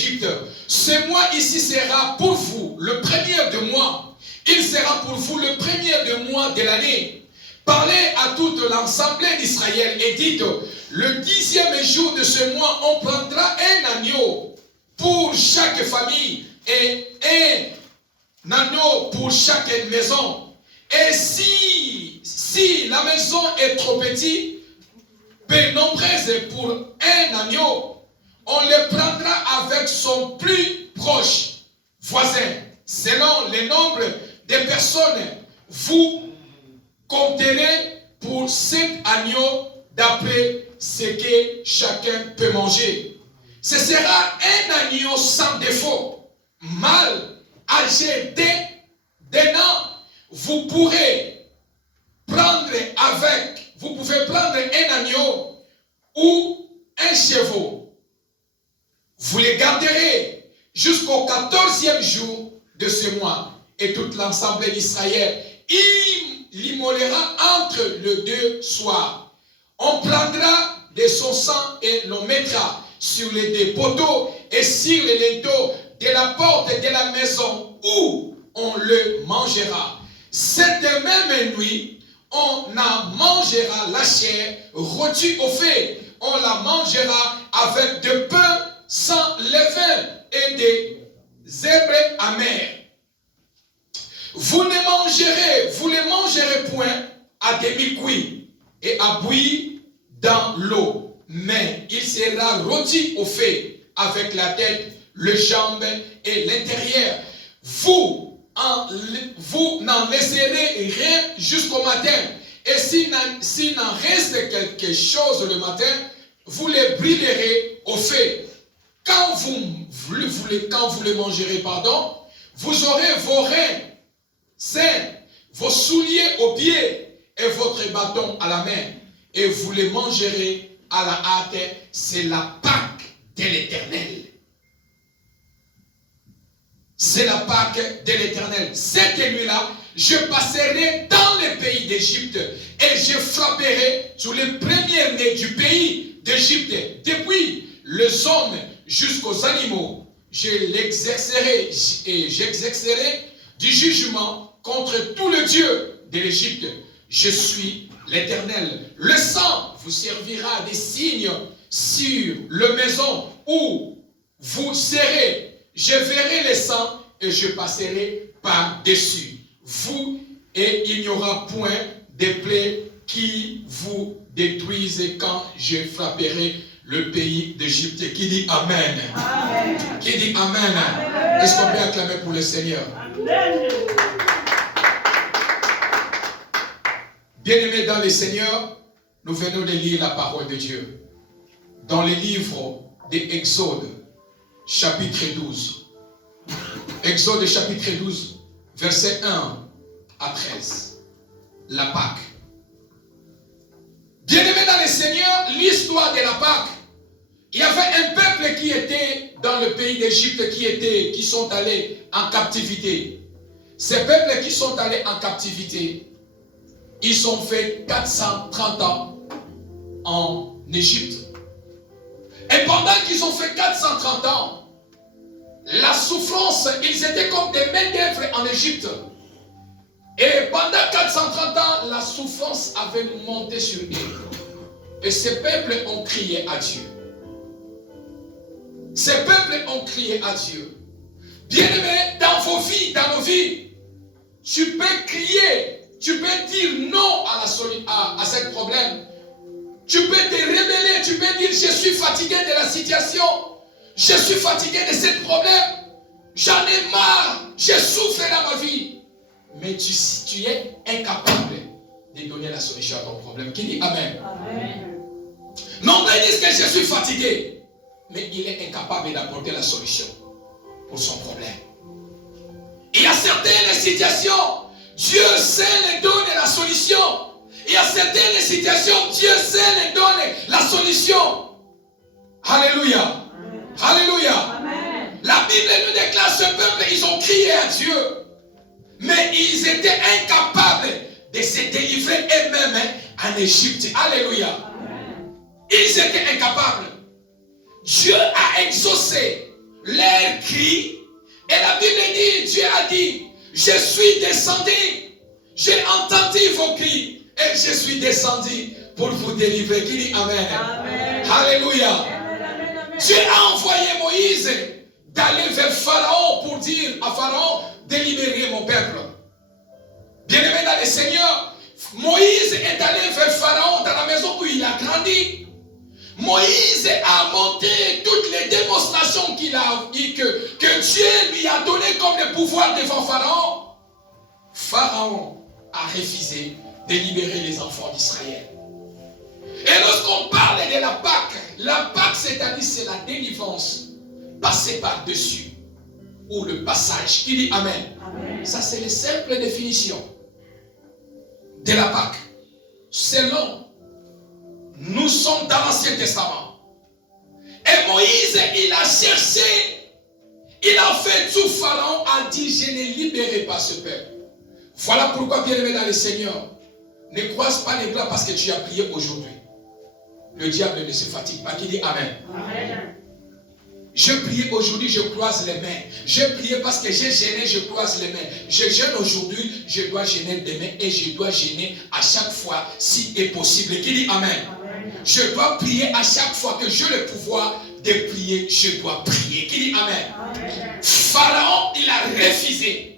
d'Égypte. Ce mois ici sera pour vous le premier de mois. Il sera pour vous le premier de mois de l'année. Parlez à toute l'assemblée d'Israël et dites, le 10e jour de ce mois, on prendra un agneau pour chaque famille et un agneau pour chaque maison. Et si la maison est trop petite, peu nombreuse pour un agneau, on le prendra avec son plus proche voisin. Selon le nombre de personnes, vous compterez pour 7 agneaux d'après ce que chacun peut manger. Ce sera un agneau sans défaut, mâle, âgé d'un an. Vous pouvez prendre un agneau ou un chevreau. Vous les garderez jusqu'au 14e jour de ce mois. Et toute l'assemblée d'Israël l'immolera entre les 2 soirs. On prendra de son sang et l'on mettra sur les 2 poteaux et sur les linteaux de la porte de la maison où on le mangera. Cette même nuit, on en mangera la chair rôtie au feu. On la mangera avec de pain sans levain et des herbes amères. Vous ne mangerez point à demi-cuit et à bouillir dans l'eau, mais il sera rôti au feu avec la tête, les jambes et l'intérieur. Vous n'en laisserez rien jusqu'au matin. Et s'il n'en reste quelque chose le matin, vous les brûlerez au feu. Quand vous le mangerez, vous aurez vos reins sains, vos souliers aux pieds et votre bâton à la main. Et vous les mangerez à la hâte. C'est la Pâque de l'Éternel. C'est la Pâque de l'Éternel. Cette nuit-là, je passerai dans le pays d'Égypte et je frapperai sur les premiers-nés du pays d'Égypte, depuis les hommes jusqu'aux animaux. J'exercerai du jugement contre tous les dieux de l'Égypte. Je suis l'Éternel. Le sang vous servira des signes sur la maison où vous serez. Je verrai le sang et je passerai par-dessus vous, et il n'y aura point de plaie qui vous détruise quand je frapperai le pays d'Égypte. Qui dit Amen? Amen. Qui dit Amen? Amen. Est-ce qu'on peut acclamer pour le Seigneur? Amen. Bien-aimés dans le Seigneur, nous venons de lire la parole de Dieu dans le livre d'Exode, chapitre 12. Exode chapitre 12, verset 1 à 13. La Pâque. Bien-aimés dans le Seigneur, l'histoire de la Pâque. Il y avait un peuple qui était dans le pays d'Égypte, qui sont allés en captivité. Ces peuples qui sont allés en captivité, ils ont fait 430 ans en Égypte. Et pendant qu'ils ont fait 430 ans, la souffrance, ils étaient comme des main-d'œuvre en Égypte. Et pendant 430 ans, la souffrance avait monté sur eux. Et ces peuples ont crié à Dieu. Ces peuples ont crié à Dieu. Bien-aimés, dans vos vies, dans nos vies, tu peux crier, tu peux dire non à ce problème. Tu peux te révéler, tu peux dire je suis fatigué de la situation. Je suis fatigué de ce problème. J'en ai marre. Je souffre dans ma vie. Mais tu es incapable de donner la solution à ton problème. Qui dit Amen? Amen. Nombreux disent que je suis fatigué. Mais il est incapable d'apporter la solution pour son problème. Il y a certaines situations, Dieu sait les donner la solution. Il y a certaines situations, Dieu sait les donner la solution. Alléluia. Alléluia. Amen. La Bible nous déclare ce peuple, ils ont crié à Dieu. Mais ils étaient incapables de se délivrer eux-mêmes en Égypte. Alléluia. Amen. Ils étaient incapables. Dieu a exaucé leurs cris. Et la Bible dit, Dieu a dit, je suis descendu, j'ai entendu vos cris et je suis descendu pour vous délivrer. Qui dit Amen? Amen. Alléluia. Amen. Dieu a envoyé Moïse d'aller vers Pharaon pour dire à Pharaon, délivrer mon peuple. Bien-aimé dans le Seigneur, Moïse est allé vers Pharaon dans la maison où il a grandi. Moïse a monté toutes les démonstrations que Dieu lui a donné comme le pouvoir devant Pharaon. Pharaon a refusé de libérer les enfants d'Israël. Et lorsqu'on parle de la Pâque, c'est-à-dire c'est la délivrance passée par-dessus ou le passage. Qui dit Amen? Amen. Ça c'est la simple définition de la Pâque. Selon, nous sommes dans l'Ancien Testament. Et Moïse, il a cherché, il a fait tout. Pharaon a dit, je ne libérerai pas ce peuple. Voilà pourquoi, bien-aimé dans le Seigneur, ne croise pas les bras parce que tu as prié aujourd'hui. Le diable ne se fatigue pas. Qui dit Amen? Amen. Je prie aujourd'hui, je croise les mains. Je prie parce que j'ai gêné, je croise les mains. Je jeûne aujourd'hui, je dois gêner demain et je dois gêner à chaque fois si est possible. Qui dit Amen? Amen. Je dois prier à chaque fois que j'ai le pouvoir de prier, je dois prier. Qui dit Amen? Amen. Pharaon, il a refusé.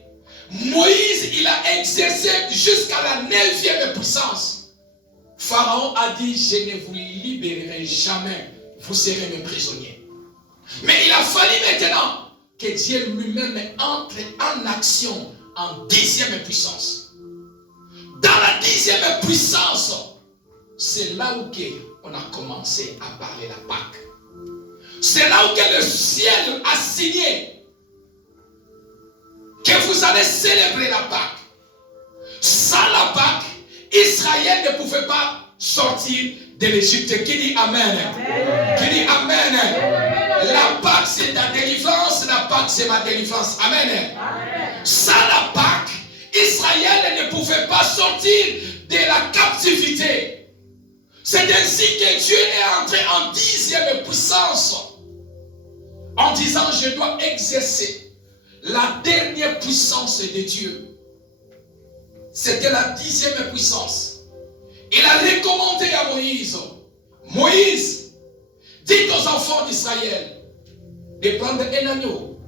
Moïse, il a exercé jusqu'à la 9e puissance. Pharaon a dit, je ne vous libérerai jamais. Vous serez mes prisonniers. Mais il a fallu maintenant que Dieu lui-même entre en action en 10e puissance. Dans la 10e puissance, c'est là où on a commencé à parler la Pâque. C'est là où le ciel a signé que vous allez célébrer la Pâque. Sans la Pâque, Israël ne pouvait pas sortir de l'Égypte. Qui dit Amen? Amen. Qui dit Amen? Amen. La Pâque c'est ta délivrance, la Pâque c'est ma délivrance. Amen. Amen. Sans la Pâque, Israël ne pouvait pas sortir de la captivité. C'est ainsi que Dieu est entré en 10e puissance en disant je dois exercer la dernière puissance de Dieu. C'était la 10e puissance. Il a recommandé à Moïse, Moïse, dites aux enfants d'Israël de prendre un agneau,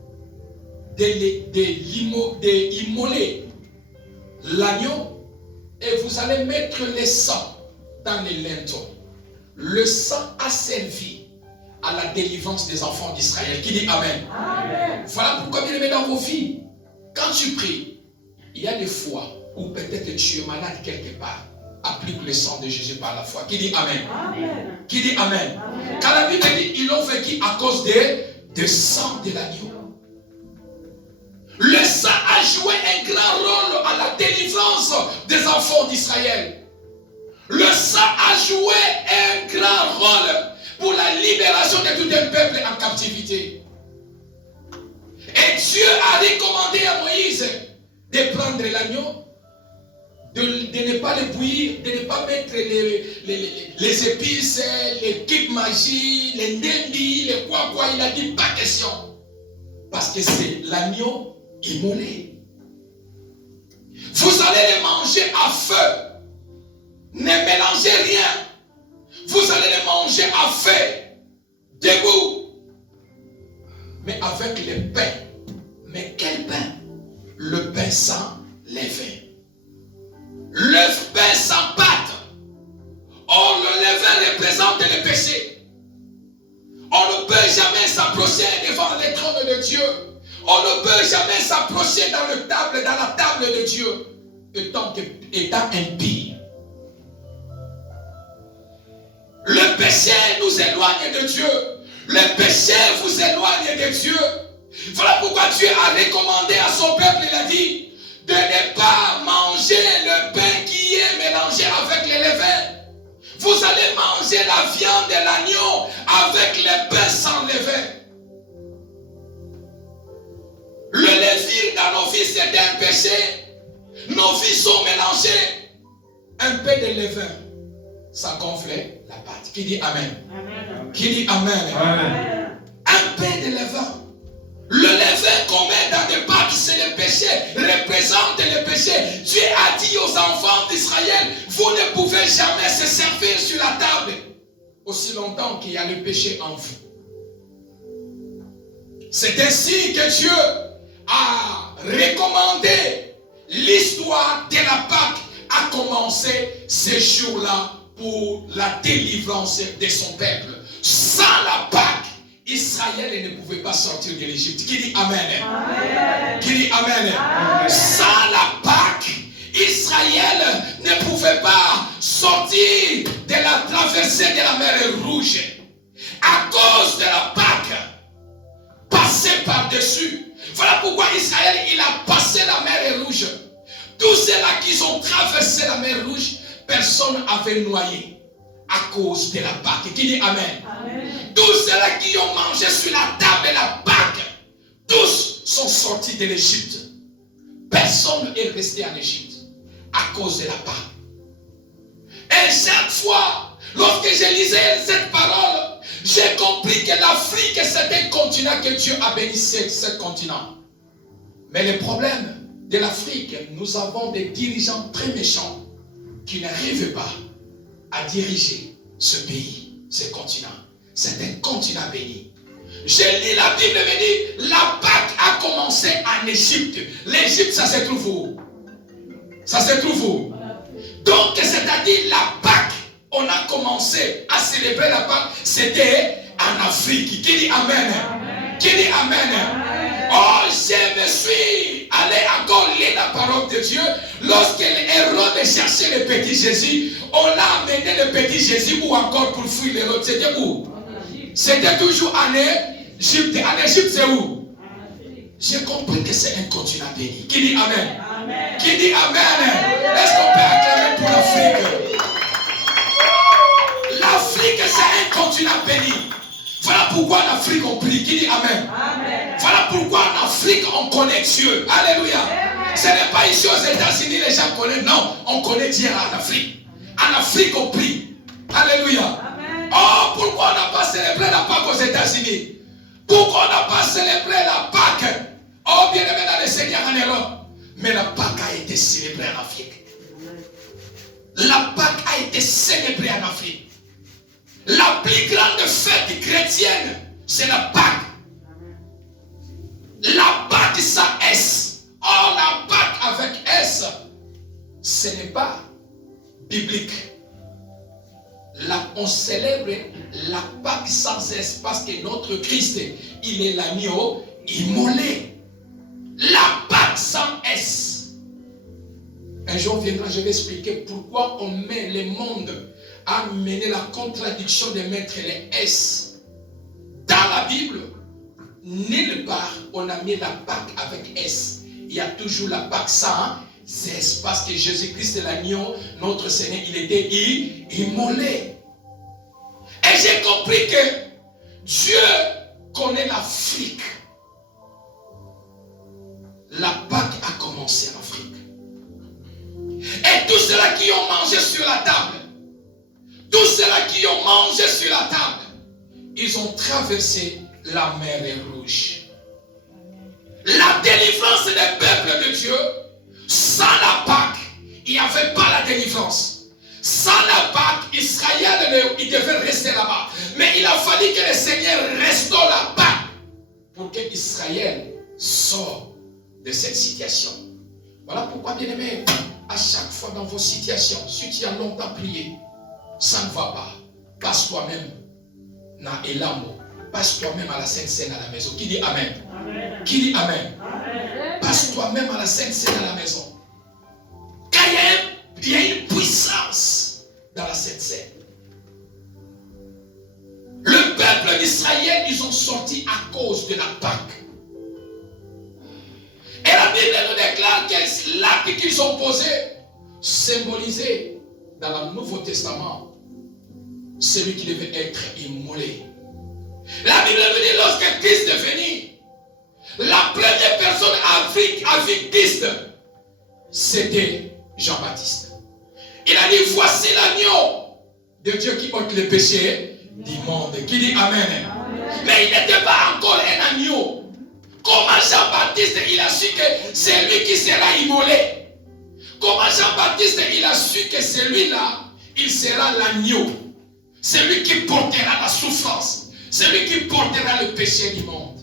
d'immoler l'agneau et vous allez mettre le sang dans les linteaux. Le sang a servi à la délivrance des enfants d'Israël. Qui dit Amen? Amen. Voilà pourquoi, bien aimé, dans vos vies, quand tu pries, il y a des fois où peut-être tu es malade quelque part. Applique le sang de Jésus par la foi. Qui dit Amen? Amen. Qui dit Amen? Amen. Quand la Bible dit ils l'ont vécu à cause de sang de l'agneau. Le sang a joué un grand rôle à la délivrance des enfants d'Israël. Le sang a joué un grand rôle pour la libération de tout un peuple en captivité. Et Dieu a recommandé à Moïse de prendre l'agneau, de ne pas le bouillir, de ne pas mettre les épices, les kip magie, les ndendi, les quoi. Il a dit pas question. Parce que c'est l'agneau immolé. Vous allez les manger à feu. Ne mélangez rien. Vous allez les manger à feu. Debout. Mais avec le pain. Mais quel pain? Le pain sans levain. Le pain sans pâte. Or, le levain représente le péché. On ne peut jamais s'approcher devant le trône de Dieu. On ne peut jamais s'approcher dans la table de Dieu étant impie. Le péché nous éloigne de Dieu. Le péché vous éloigne de Dieu. Voilà pourquoi Dieu a recommandé à son peuple, il a dit, de ne pas manger le pain qui est mélangé avec le levain. Vous allez manger la viande de l'agneau avec le pain sans levain. Le levure dans nos vies, c'est un péché. Nos vies sont mélangées. Un peu de levain, ça gonfle la pâte. Qui dit Amen? Amen. Qui dit Amen? Amen. Un peu de levain, Le levain qu'on met dans des pâtes, c'est le péché, représente le péché. Dieu a dit aux enfants d'Israël, vous ne pouvez jamais se servir sur la table aussi longtemps qu'il y a le péché en vous. C'est ainsi que Dieu a recommandé l'histoire de la Pâque a commencé ce jour-là pour la délivrance de son peuple. Sans la Pâque, Israël ne pouvait pas sortir de l'Égypte. Qui dit Amen? Amen. Qui dit Amen? Amen. Sans la Pâque, Israël ne pouvait pas sortir de la traversée de la mer Rouge. À cause de la Pâque, passer par-dessus. Voilà pourquoi Israël, il a passé la mer Rouge. Tous ceux-là qui ont traversé la mer Rouge, personne n'avait noyé à cause de la Pâque. Qui dit Amen? Amen. Tous ceux-là qui ont mangé sur la table de la Pâque, tous sont sortis de l'Égypte. Personne n'est resté en Égypte à cause de la Pâque. Et chaque fois, lorsque je lisais cette parole, j'ai compris que l'Afrique, c'est un continent que Dieu a béni, ce continent. Mais le problème de l'Afrique, nous avons des dirigeants très méchants qui n'arrivent pas à diriger ce pays, ce continent. C'est un continent béni. J'ai lu la Bible et dit, la Pâque a commencé en Égypte. L'Égypte, ça se trouve où? Ça se trouve où? Donc, c'est-à-dire la Pâque, on a commencé à célébrer la Pâque, c'était en Afrique. Qui dit Amen? Amen. Qui dit Amen? Amen. Oh, je me suis allé encore lire la parole de Dieu. Lorsque Hérode cherchait le petit Jésus, on a amené le petit Jésus ou encore pour fuir l'Hérode. C'était où? C'était toujours en Égypte. En Égypte, c'est où? J'ai compris que c'est un continent béni. Qui dit Amen? Amen. Qui dit Amen? Est-ce qu'on peut acclamer pour l'Afrique? L'Afrique, c'est un continent béni. Voilà pourquoi en Afrique on prie. Qui dit Amen? Amen. Voilà pourquoi en Afrique on connaît Dieu. Alléluia. Amen. Ce n'est pas ici aux États-Unis les gens connaissent. Non, on connaît Dieu en Afrique. En Afrique on prie. Alléluia. Amen. Oh, pourquoi on n'a pas célébré la Pâque aux États-Unis? Pourquoi on n'a pas célébré la Pâque? Oh, bien aimé dans le Seigneur en Europe. Mais la Pâque a été célébrée en Afrique. La Pâque a été célébrée en Afrique. La plus grande fête chrétienne, c'est la Pâque. La Pâque, ça S. Or, la Pâque avec S, ce n'est pas biblique. Là, on célèbre la Pâque sans S parce que notre Christ, il est l'agneau immolé. La Pâque sans S. Un jour viendra, je vais expliquer pourquoi on met le monde à mener la contradiction de mettre les S. Dans la Bible, nulle part on a mis la Pâque avec S. Il y a toujours la Pâque sans S. Parce que Jésus-Christ est l'agneau, notre Seigneur, il était immolé. Et j'ai compris que Dieu connaît l'Afrique. La Pâque a commencé en Afrique. Et tous ceux-là qui ont mangé sur la table, tous ceux-là qui ont mangé sur la table, ils ont traversé la mer Rouge. La délivrance des peuples de Dieu, sans la Pâque, il n'y avait pas la délivrance. Sans la Pâque, Israël, il devait rester là-bas. Mais il a fallu que le Seigneur restaure la Pâque pour que Israël sorte de cette situation. Voilà pourquoi, bien aimé, à chaque fois dans vos situations, si tu as longtemps prié, ça ne va pas. Passe toi-même dans Elamo. Passe toi-même à la Sainte Seine à la maison. Qui dit Amen? Amen. Qui dit Amen? Amen. Passe toi-même à la Sainte Seine à la maison. Car il y a une puissance dans la Sainte Seine. Le peuple d'Israël, ils ont sorti à cause de la Pâque. Et la Bible nous déclare que l'acte qu'ils ont posé, symbolisé dans le Nouveau Testament, celui qui devait être immolé. La Bible nous dit, lorsque Christ est venu, la première personne à vivre Christ, c'était Jean-Baptiste. Il a dit, voici l'agneau de Dieu qui ôte le péché du monde. Qui dit Amen. Amen. Mais il n'était pas encore un agneau. Comment Jean-Baptiste, il a su que c'est lui qui sera immolé? Comment Jean-Baptiste, il a su que celui-là, il sera l'agneau? Celui qui portera la souffrance. Celui qui portera le péché du monde.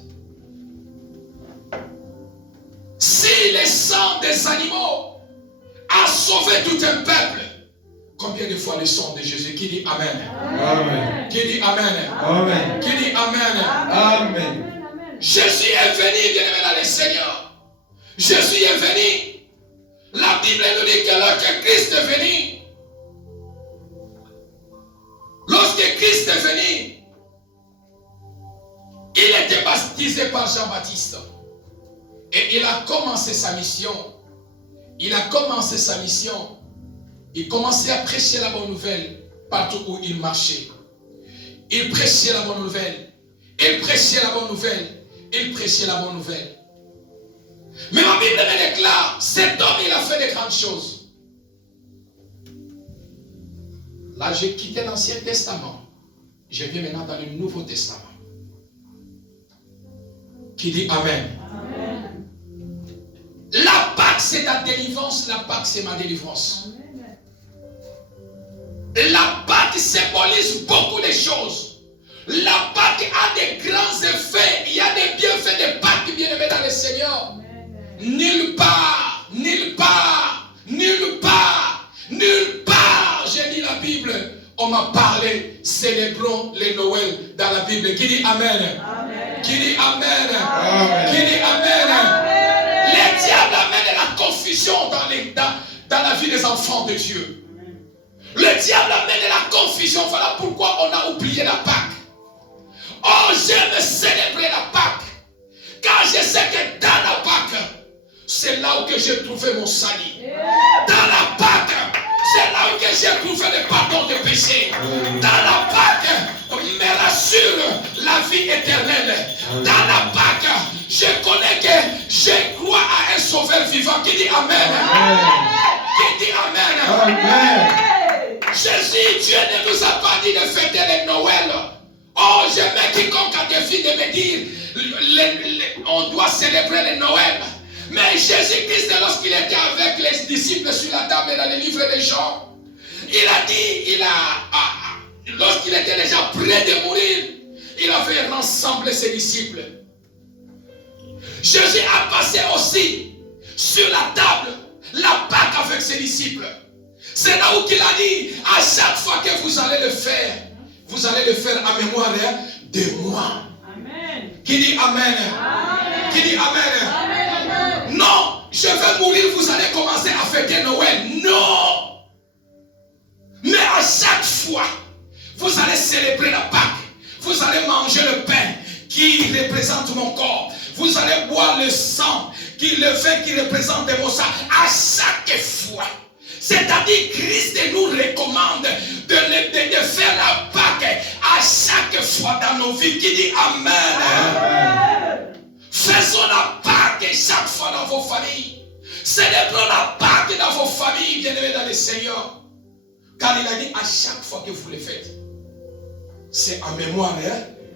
Si le sang des animaux a sauvé tout un peuple, combien de fois le sang de Jésus? Qui dit Amen? Amen. Qui dit Amen? Amen. Qui dit Amen? Amen. Jésus est venu, bien-aimé dans le Seigneur. Jésus est venu. La Bible nous dit que lorsque Christ est venu, il était baptisé par Jean-Baptiste. Et il a commencé sa mission. Il commençait à prêcher la bonne nouvelle partout où il marchait. Il prêchait la bonne nouvelle. Il prêchait la bonne nouvelle. Mais ma Bible me déclare, cet homme, il a fait de grandes choses. Là, j'ai quitté l'Ancien Testament. Je viens maintenant dans le Nouveau Testament. Qui dit Amen. Amen. La Pâque, c'est ta délivrance. La Pâque, c'est ma délivrance. Amen. La Pâque symbolise beaucoup de choses. La Pâque a des grands effets. Il y a des bienfaits de Pâque, bien-aimés dans le Seigneur. Nulle part, j'ai dit la Bible, on m'a parlé, célébrons les Noël dans la Bible. Qui dit Amen? Amen. Qui dit Amen? Amen. Qui dit Amen? Amen. Les diables amènent la confusion dans la vie des enfants de Dieu. Le diable amène la confusion. Voilà pourquoi on a oublié la Pâque. Oh, j'aime célébrer la Pâque. Car je sais que dans la Pâque, c'est là où que j'ai trouvé mon salut. Dans la Pâque, c'est là où que j'ai trouvé le pardon des péchés. Dans la Pâque, me rassure la vie éternelle. Dans la Pâque, je connais que je crois à un sauveur vivant qui dit Amen. Qui dit Amen. Amen. Jésus, Dieu ne nous a pas dit de fêter le Noël. Oh, j'aimais quiconque a défini de me dire on doit célébrer le Noël. Mais Jésus-Christ, lorsqu'il était avec les disciples sur la table dans le livre de Jean, il a dit, lorsqu'il était déjà près de mourir, il avait rassemblé ses disciples. Jésus a passé aussi sur la table la Pâque avec ses disciples. C'est là où il a dit, à chaque fois que vous allez le faire en mémoire de moi. Amen. Qui dit Amen? Amen. Qui dit Amen? Amen. Non, je vais mourir, vous allez commencer à fêter Noël. Non. Mais à chaque fois, vous allez célébrer la Pâque. Vous allez manger le pain qui représente mon corps. Vous allez boire le sang, le vin qui représente mon sang. À chaque fois. C'est-à-dire Christ nous recommande de faire la Pâque à chaque fois dans nos vies. Qui dit Amen. Amen. Faisons la Pâque chaque fois dans vos familles. Célébrons la Pâque dans vos familles, bien-aimés dans le Seigneur. Car il a dit à chaque fois que vous le faites, c'est en mémoire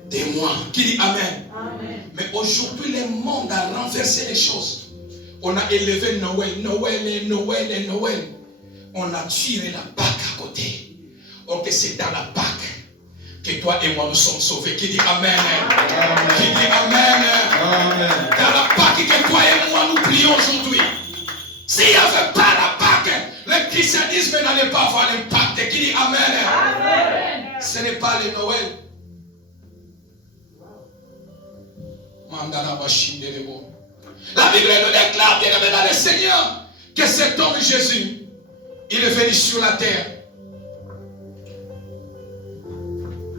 de moi. Qui dit Amen. Amen. Mais aujourd'hui, le monde a renversé les choses. On a élevé Noël. On a tiré la Pâque à côté. Donc c'est dans la Pâque que toi et moi nous sommes sauvés. Qui dit Amen. Amen. Qui dit Amen. Amen. Dans la Pâque que toi et moi nous prions aujourd'hui. S'il n'y avait pas la Pâque, le christianisme n'allait pas avoir l'impact. Qui dit Amen. Amen. Ce n'est pas le Noël. La Bible nous déclare, bien aimé dans le Seigneur, que cet homme Jésus, il est venu sur la terre.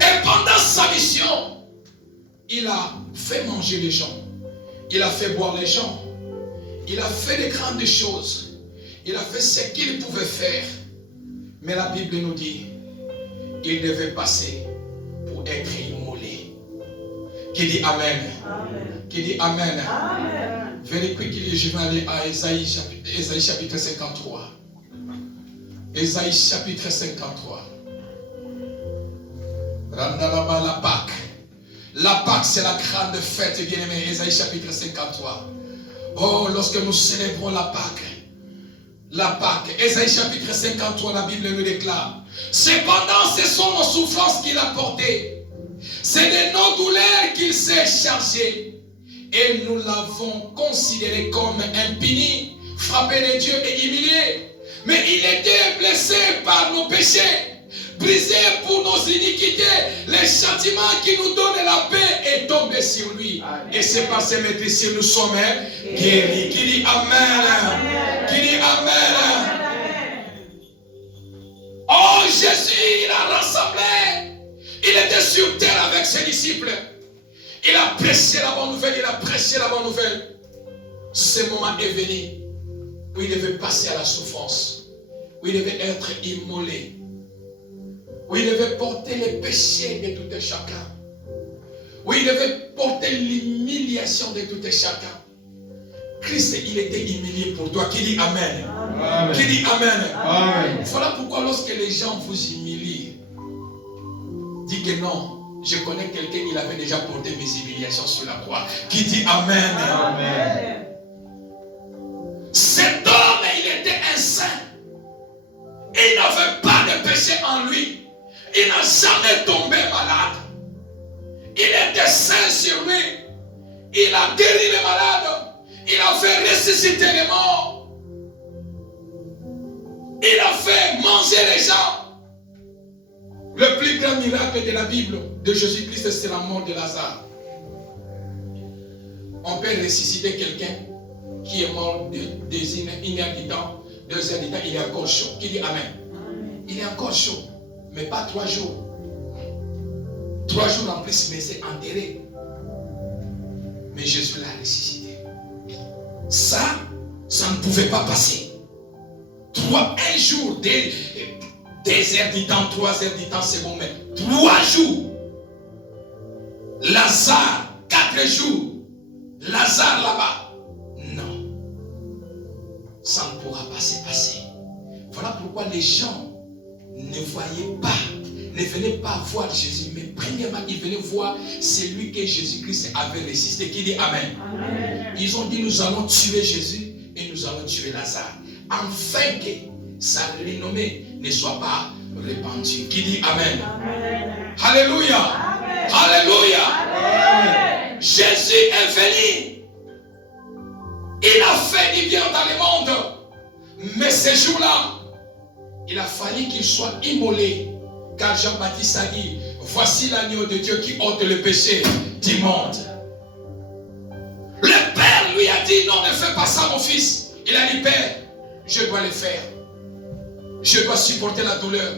Et pendant sa mission, il a fait manger les gens. Il a fait boire les gens. Il a fait de grandes choses. Il a fait ce qu'il pouvait faire. Mais la Bible nous dit, il devait passer pour être immolé. Qui dit Amen. Amen. Qui dit Amen. Amen. Very quickly, je vais aller à Ésaïe chapitre 53. Ésaïe chapitre 53. La Pâque. La Pâque, c'est la grande fête, bien-aimé. Ésaïe chapitre 53. Oh, lorsque nous célébrons la Pâque, Ésaïe chapitre 53, la Bible nous déclare. Cependant, ce sont nos souffrances qu'il a portées. C'est de nos douleurs qu'il s'est chargé. Et nous l'avons considéré comme impuni, frappé de Dieu et humilié. Mais il était blessé par nos péchés, brisé pour nos iniquités. Le châtiment qui nous donne la paix est tombé sur lui. Amen. Et c'est par ces maîtrises nous sommes guéris. Qui dit Amen? Amen. Qui dit Amen? Amen. Oh, Jésus, il a rassemblé. Il était sur terre avec ses disciples. Il a prêché la bonne nouvelle. Il a prêché la bonne nouvelle. Ce moment est venu où il devait passer à la souffrance, où il devait être immolé, où il devait porter les péchés de tout et chacun, où il devait porter l'humiliation de tout et chacun. Christ, il était humilié pour toi. Qui dit Amen? Amen. Qui dit Amen? Amen. Voilà pourquoi lorsque les gens vous humilient, dis que non. Je connais quelqu'un, il avait déjà porté mes humiliations sur la croix. Qui dit Amen? Amen. Cet homme, il était un saint. Il n'avait pas de péché en lui. Il n'a jamais tombé malade. Il était saint sur lui. Il a guéri les malades. Il a fait ressusciter les morts. Il a fait manger les gens. Le plus grand miracle de la Bible de Jésus-Christ, c'est la mort de Lazare. On peut ressusciter quelqu'un qui est mort des 1 heure du temps, 2 heures du temps, il est encore chaud. Qui dit Amen? Il est encore chaud, mais pas 3 jours. 3 jours en plus, mais c'est enterré. Mais Jésus l'a ressuscité. Ça ne pouvait pas passer. 1 jour, 2 heures du temps, 3 heures du temps, c'est bon, mais 3 jours. Lazare, 4 jours. Lazare là-bas. Non. Ça ne pourra pas se passer. Voilà pourquoi les gens ne voyaient pas, ne venaient pas voir Jésus, mais premièrement, ils venaient voir celui que Jésus-Christ avait ressuscité. Qui dit Amen. Amen. Ils ont dit, nous allons tuer Jésus et nous allons tuer Lazare, afin que sa renommée ne soit pas répandue. Qui dit Amen. Amen. Alléluia. Amen. Alléluia. Amen. Jésus est venu. Il a fait du bien dans le monde. Mais ce jour-là, il a fallu qu'il soit immolé. Car Jean-Baptiste a dit, voici l'agneau de Dieu qui ôte le péché du monde. Le Père lui a dit, non, ne fais pas ça mon fils. Il a dit, Père, je dois le faire. Je dois supporter la douleur.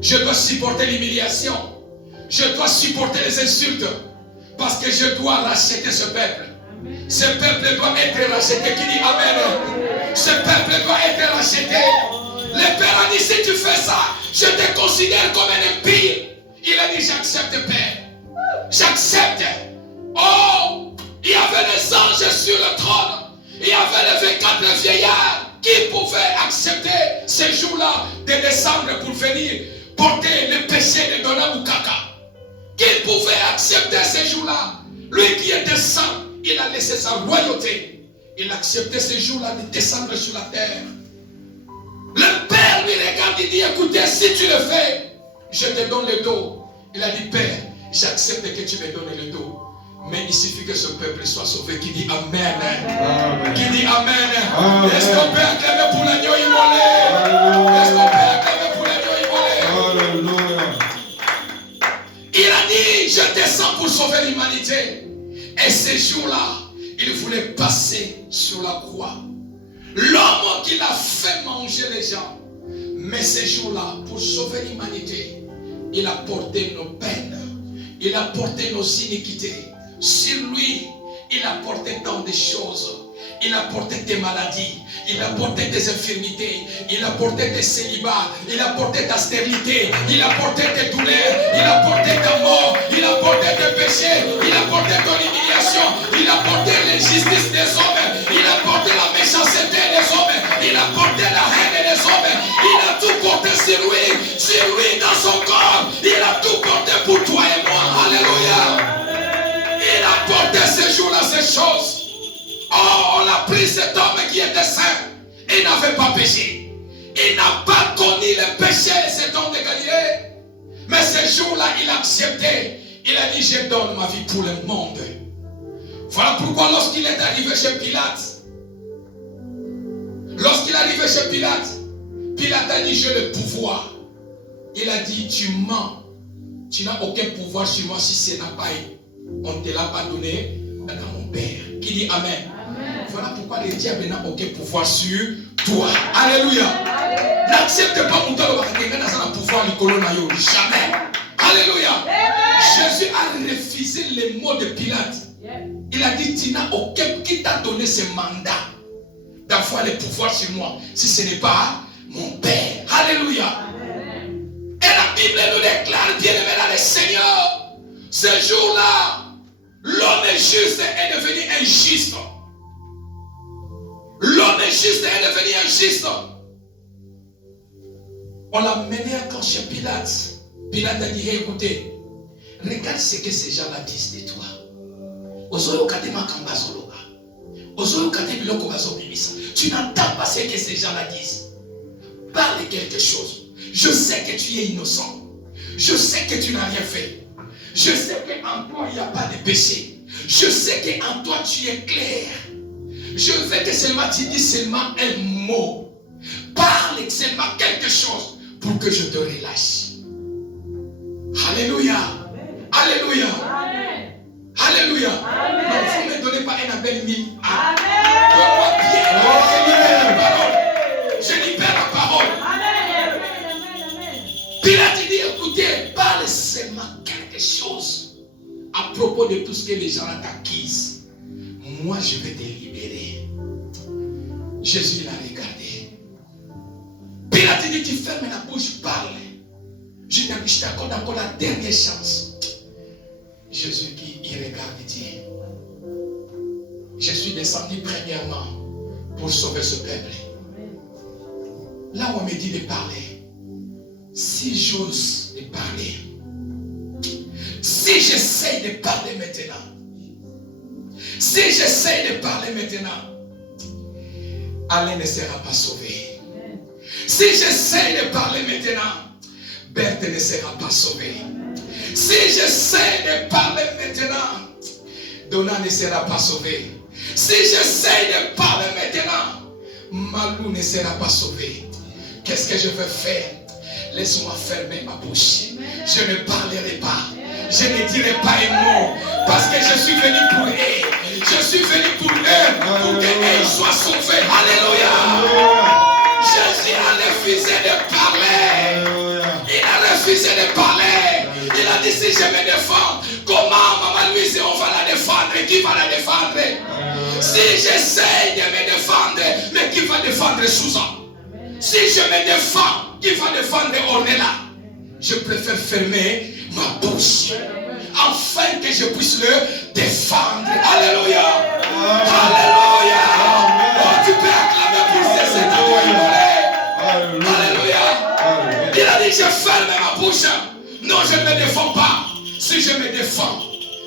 Je dois supporter l'humiliation. Je dois supporter les insultes. Parce que je dois racheter ce peuple. Ce peuple doit être racheté. Qui dit Amen? Ce peuple doit être racheté. Le Père a dit, si tu fais ça, je te considère comme un impie. Il a dit, j'accepte, Père. J'accepte. Oh, il y avait les anges sur le trône. Il y avait les 24 vieillards qui pouvaient accepter ce jour-là de descendre pour venir porter le péché de Dona Bukaka. Qui pouvait accepter ce jour-là. Lui qui était saint, il a laissé sa royauté. Il a accepté ce jour-là de descendre sur la terre. Le Père lui regarde et dit, écoutez, si tu le fais, je te donne le dos. Il a dit, Père, j'accepte que tu me donnes le dos. Mais il suffit que ce peuple soit sauvé. Qui dit Amen. Amen. Qui dit Amen. Amen. Est-ce qu'on peut acclamer pour l'agneau immolé? Est-ce qu'on peut acclamer pour l'agneau immolé? Alléluia. Il a dit, je descends pour sauver l'humanité. Et ce jour-là, il voulait passer sur la croix. L'homme qui l'a fait manger les gens. Mais ce jour-là, pour sauver l'humanité, il a porté nos peines. Il a porté nos iniquités. Sur lui, il a porté tant de choses. Il a porté tes maladies. Il a porté tes infirmités. Il a porté tes célibats. Il a porté ta stérilité. Il a porté tes douleurs. Il a porté ta mort. Il a porté tes péchés. Il a porté ton humiliation. Il a porté l'injustice des hommes. Il a porté la méchanceté des hommes. Il a porté la haine des hommes. Il a tout porté sur lui. Sur lui, dans son corps. Il a tout porté pour toi et moi. Alléluia. chose. Oh, on a pris cet homme qui était saint. Il n'avait pas péché. Il n'a pas connu le péché, cet homme de Galilée. Mais ce jour-là, il a accepté. Il a dit, je donne ma vie pour le monde. Voilà pourquoi lorsqu'il est arrivé chez Pilate, Pilate a dit, j'ai le pouvoir. Il a dit, tu mens. Tu n'as aucun pouvoir sur moi si ce n'est pas, on ne te l'a pas donné dans mon Père. Qui dit Amen. Amen. Voilà pourquoi le diable n'a aucun pouvoir sur toi. Alléluia. N'accepte pas mon temps de pouvoir jamais. Alléluia. Jésus a refusé les mots de Pilate. Il a dit, tu n'as aucun qui t'a donné ce mandat d'avoir le pouvoir sur moi si ce n'est pas mon Père. Alléluia. Et la Bible nous déclare, bien-aimé dans le Seigneur, ce jour-là, l'homme juste est devenu injuste. L'homme juste est devenu injuste. On l'a mené encore chez Pilate. Pilate a dit, hey, écoutez, regarde ce que ces gens-là disent de toi. Tu n'entends pas ce que ces gens-là disent. Parle quelque chose. Je sais que tu es innocent. Je sais que tu n'as rien fait. Je sais qu'en toi, il n'y a pas de péché. Je sais qu'en toi, tu es clair. Je veux que seulement tu dis seulement un mot. Parle seulement quelque chose pour que je te relâche. Alléluia. Alléluia. Amen. Alléluia. Amen. Donc, vous ne me donnez pas un appel mille. Amen. Donne-moi bien. Je libère la parole. Je libère la parole. Pilate dit, écoutez, parle seulement quelque chose à propos de tout ce que les gens t'acquisent. Moi, je vais te libérer. Jésus l'a regardé. Pilate dit, tu fermes la bouche, parle. Je t'accorde encore la dernière chance. Jésus qui il regarde et dit, je suis descendu premièrement pour sauver ce peuple. Là où on me dit de parler, si j'ose de parler, si j'essaie de parler maintenant, Alain ne sera pas sauvé. Si j'essaie de parler maintenant, Berthe ne sera pas sauvée. Si j'essaie de parler maintenant, Donna ne sera pas sauvée. Si j'essaie de parler maintenant, Malou ne sera pas sauvé. Qu'est-ce que je vais faire? Laisse-moi fermer ma bouche. Je ne parlerai pas. Je ne dirai pas un mot. Parce que je suis venu pour eux. Je suis venu pour eux. Pour qu'eux soient sauvés. Alléluia. Jésus a refusé de parler. Il a refusé de parler. Il a dit, si je me défends, comment Maman Louise, on va la défendre? Qui va la défendre? Si j'essaie de me défendre, mais qui va défendre Susan? Si je me défends, qui va défendre Ornella? Je préfère fermer ma bouche afin que je puisse le défendre. Alléluia. Alléluia. Oh, tu peux acclamer pour ces états. Alléluia. Il a dit, je ferme ma bouche. Non, je ne me défends pas. Si je me défends,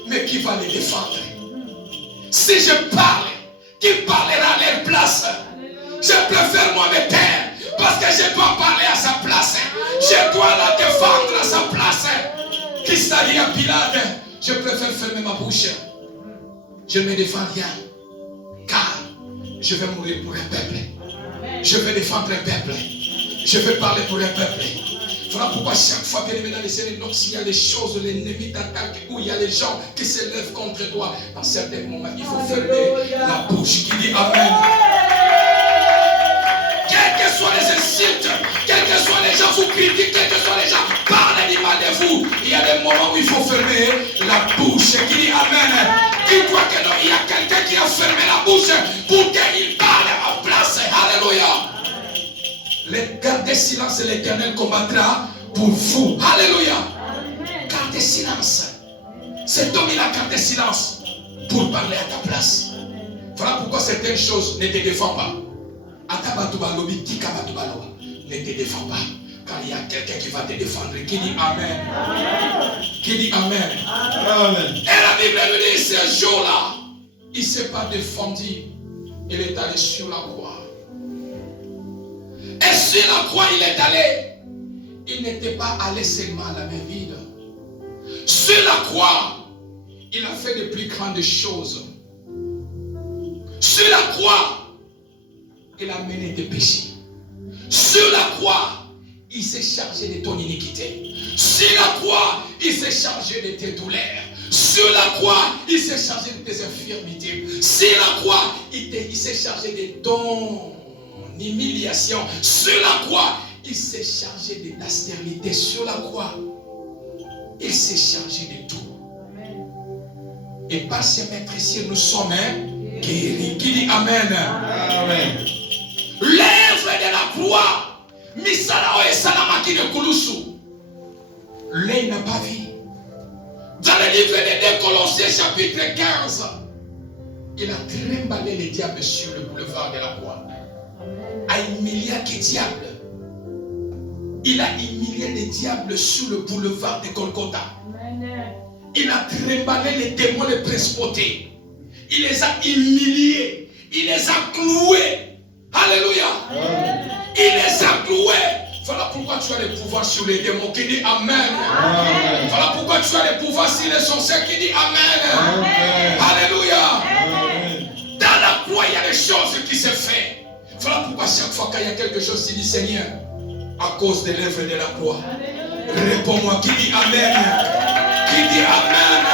mais qui va les défendre? Si je parle, qui parlera à leur place? Je préfère moi me taire. Parce que je dois parler à sa place. Je dois la défendre à sa place. Qui s'allie à Pilate? Je préfère fermer ma bouche. Je ne me défends rien. Car je vais mourir pour un peuple. Je vais défendre un peuple. Je vais parler pour un peuple. Voilà pourquoi chaque fois, bien aimé dans les séries, s'il y a des choses, l'ennemi t'attaque, où il y a les gens qui se lèvent contre toi, dans certains moments, il faut fermer la bouche. Qui dit Amen. Quels que soient les insultes, quels que soient les gens vous critiquent, quels que soient les gens parlent du mal de vous, il y a des moments où il faut fermer la bouche. Qui dit Amen. Dis-toi que non, il y a quelqu'un qui a fermé la bouche pour qu'il parle à ma place. Alléluia. Gardez silence et l'Éternel combattra pour vous. Alléluia. Gardez silence. Cet homme, il a gardé silence pour parler à ta place. Voilà pourquoi certaines choses ne te défendent pas. Ne te défends pas. Car il y a quelqu'un qui va te défendre. Qui dit Amen. Qui dit Amen. Amen. Et la Bible nous dit ce jour-là, il ne s'est pas défendu. Il est allé sur la croix. Et sur la croix, il est allé. Il n'était pas allé seulement à la main vide. Sur la croix, il a fait de plus grandes choses. Sur la croix, il a mené des péchés. Sur la croix, il s'est chargé de ton iniquité. Sur la croix, il s'est chargé de tes douleurs. Sur la croix, il s'est chargé de tes infirmités. Sur la croix, il s'est chargé de ton humiliation. Sur la croix, il s'est chargé de ta stérilité. Sur la croix, il s'est chargé de tout. Et par ces mains précieuses, nous sommes guéris. Qui dit Amen? Amen. L'œuvre de la croix, Misala et Salamaki de Kouloussou. L'œil n'a pas vu. Dans le livre de 2 Colossiens chapitre 15, il a trimballé les diables sur le boulevard de la croix. A humilié les diables. Il a humilié les diables sur le boulevard de Golgotha. Il a trimballé les démons, les principautés. Il les a humiliés. Il les a cloués. Alléluia. Il les a cloués. Voilà pourquoi tu as le pouvoir sur les démons. Qui dit Amen. Amen. Voilà pourquoi tu as le pouvoir sur les sorciers. Qui dit Amen. Amen. Alléluia. Amen. Dans la croix, il y a des choses qui se font. Voilà pourquoi chaque fois qu'il y a quelque chose, tu dis Seigneur, à cause de l'œuvre de la croix. Réponds-moi. Qui dit Amen. Qui dit Amen.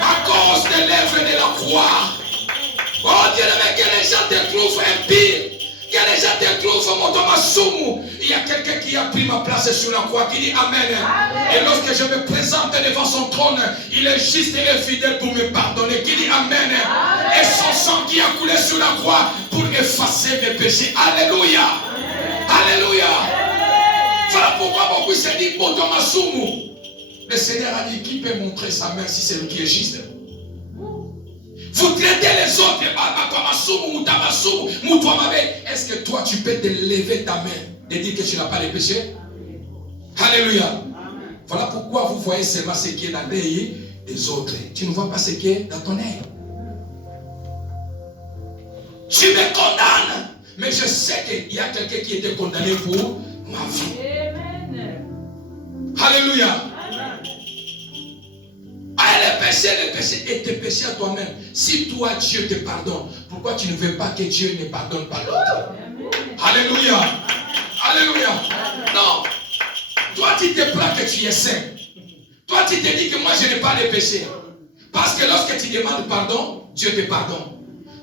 À cause de l'œuvre de la croix. Oh Dieu, mais que les gens te trouvent impie. Que les gens te trouvent Motomasumu. Il y a quelqu'un qui a pris ma place sur la croix qui dit Amen. Et lorsque je me présente devant son trône, il est juste et fidèle pour me pardonner. Qui dit Amen. Et son sang qui a coulé sur la croix pour effacer mes péchés. Alléluia. Alléluia. Voilà pourquoi beaucoup se dit Motomasumu. Le Seigneur a dit, qui peut montrer sa main si c'est lui qui est juste? Vous traitez les autres, est-ce que toi tu peux te lever ta main et dire que tu n'as pas les péchés? Alléluia. Voilà pourquoi vous voyez seulement ce qui est dans l'œil des autres. Tu ne vois pas ce qui est dans ton œil. Tu me condamnes, mais je sais qu'il y a quelqu'un qui était condamné pour ma vie. Alléluia. Ah, le péché est tes péchés à toi-même. Si toi, Dieu te pardonne, pourquoi tu ne veux pas que Dieu ne pardonne pas l'autre? Alléluia. Alléluia. Non. Toi, tu te plains que tu es saint. Toi, tu te dis que moi, je n'ai pas de péché. Parce que lorsque tu demandes pardon, Dieu te pardonne.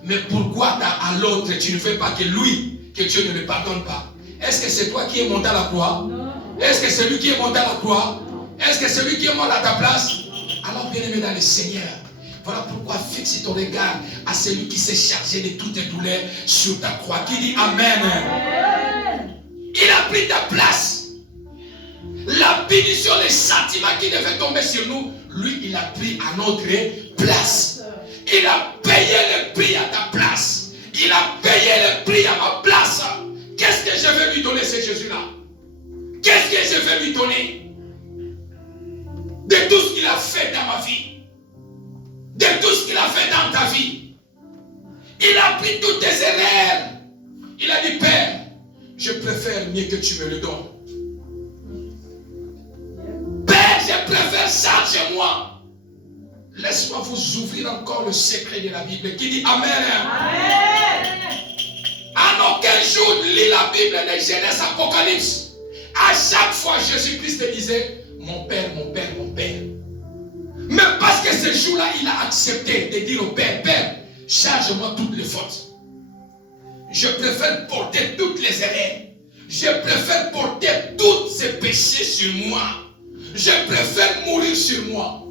Mais pourquoi à l'autre, tu ne veux pas que lui, que Dieu ne le pardonne pas? Est-ce que c'est toi qui es monté à la croix? Est-ce que c'est lui qui est monté à la croix? Est-ce que c'est lui qui est mort à ta place? Alors, bien-aimé dans le Seigneur, voilà pourquoi fixe ton regard à celui qui s'est chargé de toutes tes douleurs sur ta croix. Qui dit Amen. Il a pris ta place. La bénédiction, les sentiments qui devaient tomber sur nous, lui, il a pris à notre place. Il a payé le prix à ta place. Il a payé le prix à ma place. Qu'est-ce que je vais lui donner, ce Jésus-là? Qu'est-ce que je vais lui donner? De tout ce qu'il a fait dans ma vie. De tout ce qu'il a fait dans ta vie. Il a pris toutes tes erreurs. Il a dit, Père, je préfère mieux que tu me le donnes. Père, je préfère ça chez moi. Laisse-moi vous ouvrir encore le secret de la Bible qui dit Amen. Amen. En aucun jour, lis la Bible de Genèse Apocalypse. À chaque fois, Jésus-Christ te disait, mon Père, mon Père, mon Père. Mais parce que ce jour-là, il a accepté de dire au Père, Père, charge-moi toutes les fautes. Je préfère porter toutes les erreurs. Je préfère porter tous ces péchés sur moi. Je préfère mourir sur moi.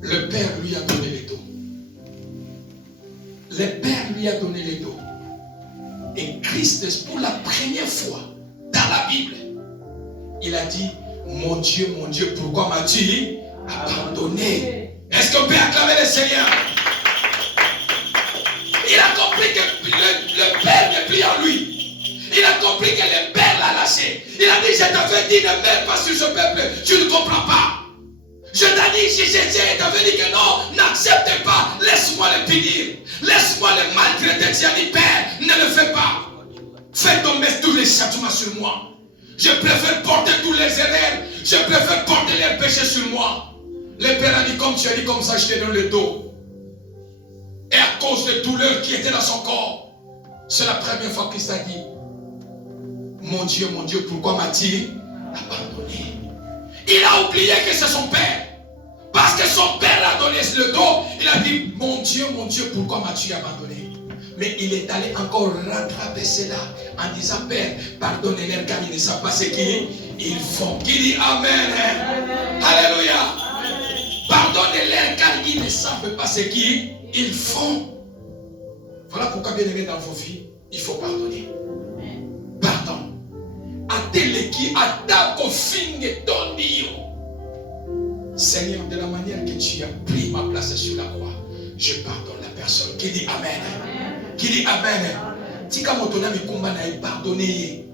Le Père lui a donné les dos. Le Père lui a donné les dos. Et Christ, pour la première fois dans la Bible, il a dit, mon Dieu, pourquoi m'as-tu abandonné? Est-ce qu'on peut acclamer le Seigneur? Il a compris que le Père n'est plus en lui. Il a compris que le Père l'a lâché. Il a dit, je t'avais dit, ne mets pas sur ce peuple. Tu ne comprends pas. Je t'ai dit, je t'avais dit que non, n'accepte pas. Laisse-moi le punir. Laisse-moi le maltraiter. Tu as dit, Père, ne le fais pas. Fais tomber tous les châtiments sur moi. Je préfère porter tous les erreurs. Je préfère porter les péchés sur moi. Le Père a dit, comme tu as dit comme ça, je te donne le dos. Et à cause de douleur qui était dans son corps, c'est la première fois qu'il s'est dit, mon Dieu, pourquoi m'as-tu abandonné? Il a oublié que c'est son Père. Parce que son Père a donné le dos, il a dit, mon Dieu, pourquoi m'as-tu abandonné? Mais il est allé encore rattraper cela en disant, Père, pardonnez-leur car ils ne savent pas ce qu'ils font. Qui dit Amen? Alléluia. Pardonnez-leur car ils ne savent pas ce qu'ils font. Voilà pourquoi, bien aimé, dans vos vies, il faut pardonner. Pardon. Ateleki atako finge tondio. Seigneur, de la manière que tu as pris ma place sur la croix, je pardonne la personne. Qui dit Amen? Qui dit Amen? Tika motona mikumba na pardonner.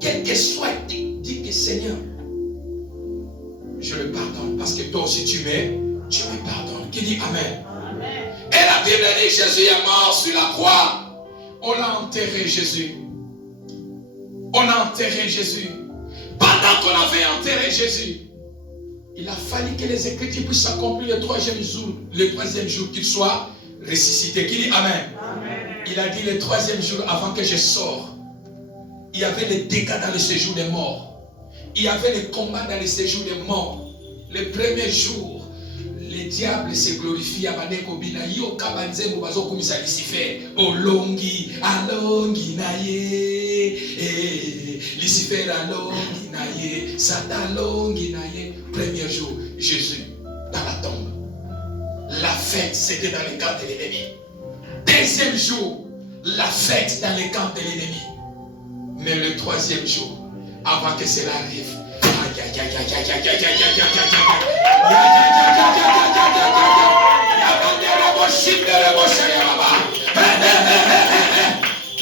Quel que soit, dis que Seigneur, je le pardonne parce que toi aussi tu me pardonnes. Qui dit Amen? Et la Bible dit que Jésus est mort sur la croix. On a enterré Jésus. On a enterré Jésus. Pendant qu'on avait enterré Jésus, il a fallu que les Écritures puissent s'accomplir le troisième jour qu'il soit ressuscité. Qui dit Amen? Il a dit le troisième jour avant que je sorte. Il y avait les dégâts dans le séjour des morts. Il y avait les combats dans le séjour des morts. Le premier jour, le diable se glorifie à Banekobina. Yo kabanze mubazo kumisa Lucifer. Olongi, alongi naye. Lucifer alongi naye. Satan alongi naye. Premier jour, Jésus dans la tombe. La fête, c'était dans le camp de l'ennemi. Deuxième jour, la fête dans le camp de l'ennemi. Mais le troisième jour, avant que cela arrive,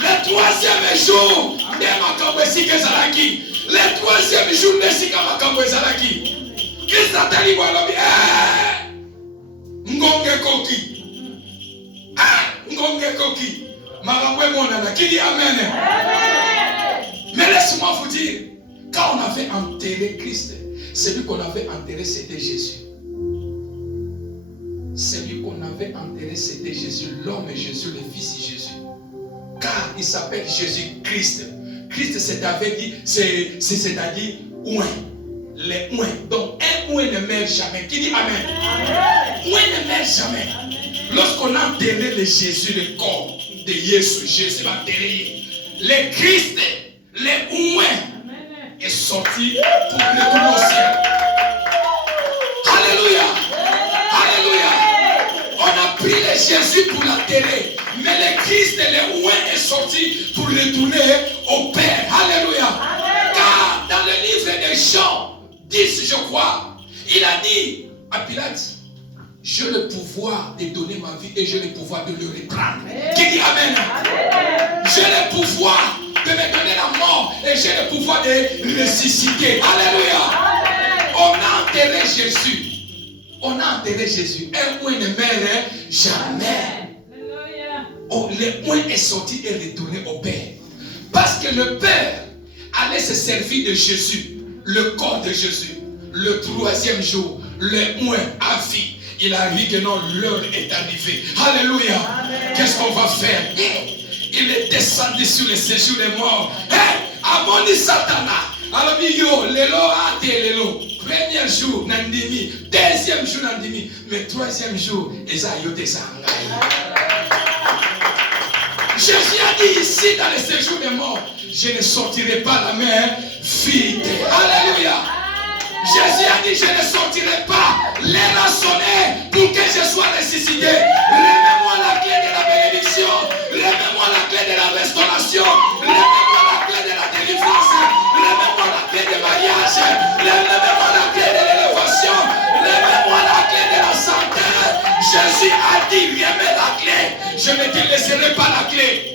le troisième jour, le troisième jour, Christ a dit, Ngonge koki. Ngonge koki. Marabwe monana. Qui dit Amen? Mais laisse-moi vous dire, quand on avait enterré Christ, celui qu'on avait enterré, c'était Jésus. Celui qu'on avait enterré, c'était Jésus, l'homme Jésus, le fils de Jésus. Car il s'appelle Jésus-Christ. Christ, c'est-à-dire ouin. Les ouins. Donc, un ouin ne meurt jamais. Qui dit Amen? Ouin ne meurt jamais. Lorsqu'on a enterré le Jésus, le corps de Jésus va enterrer. Le Christ, le ouin est sorti pour retourner au ciel. Alléluia. Alléluia. On a pris le Jésus pour l'enterrer. Mais le Christ, le ouin est sorti pour retourner au Père. Alléluia. Car dans le livre de Jean 10, je crois, il a dit à Pilate, j'ai le pouvoir de donner ma vie et j'ai le pouvoir de le reprendre. Qui dit Amen? J'ai le pouvoir de me donner la mort et j'ai le pouvoir de ressusciter. Alléluia. On a enterré Jésus. On a enterré Jésus. Un ouin ne meurt jamais. Oh, le ouin est sorti et retourné au Père. Parce que le Père allait se servir de Jésus. Le corps de Jésus, le troisième jour, le ouin à vie. Il a dit que non, l'heure est arrivée. Alléluia. Qu'est-ce qu'on va faire? Il est descendu sur le séjour des morts. Amoni Satana. Alors, yo, lelo ate lelo. Premier jour, nandimi. Deuxième jour, nandimi. Mais troisième jour, esayote sangai. Jésus a dit ici dans le séjour des morts, je ne sortirai pas la main vide. Alléluia. Jésus a dit, je ne sortirai pas les rançonnés pour que je sois ressuscité. Remets-moi la clé de la bénédiction. Remets-moi la clé de la restauration. Remets-moi la clé de la délivrance. Remets-moi la clé de mariage. Remets-moi la clé de l'élévation. Remets-moi la clé de la santé. Jésus a dit, remets la clé. Je ne te laisserai pas la clé.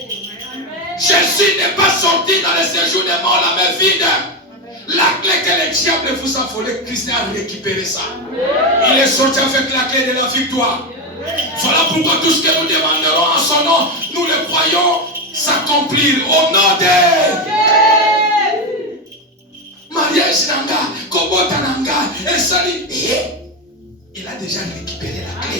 Jésus n'est pas sorti dans le séjour des morts la main vide. La clé que le diable vous a volée, Christ a récupéré ça. Il est sorti avec la clé de la victoire. Voilà pourquoi tout ce que nous demanderons en son nom, nous le croyons s'accomplir. Au nom de mariage nanga, kobota nanga, et sali. Il a déjà récupéré la clé.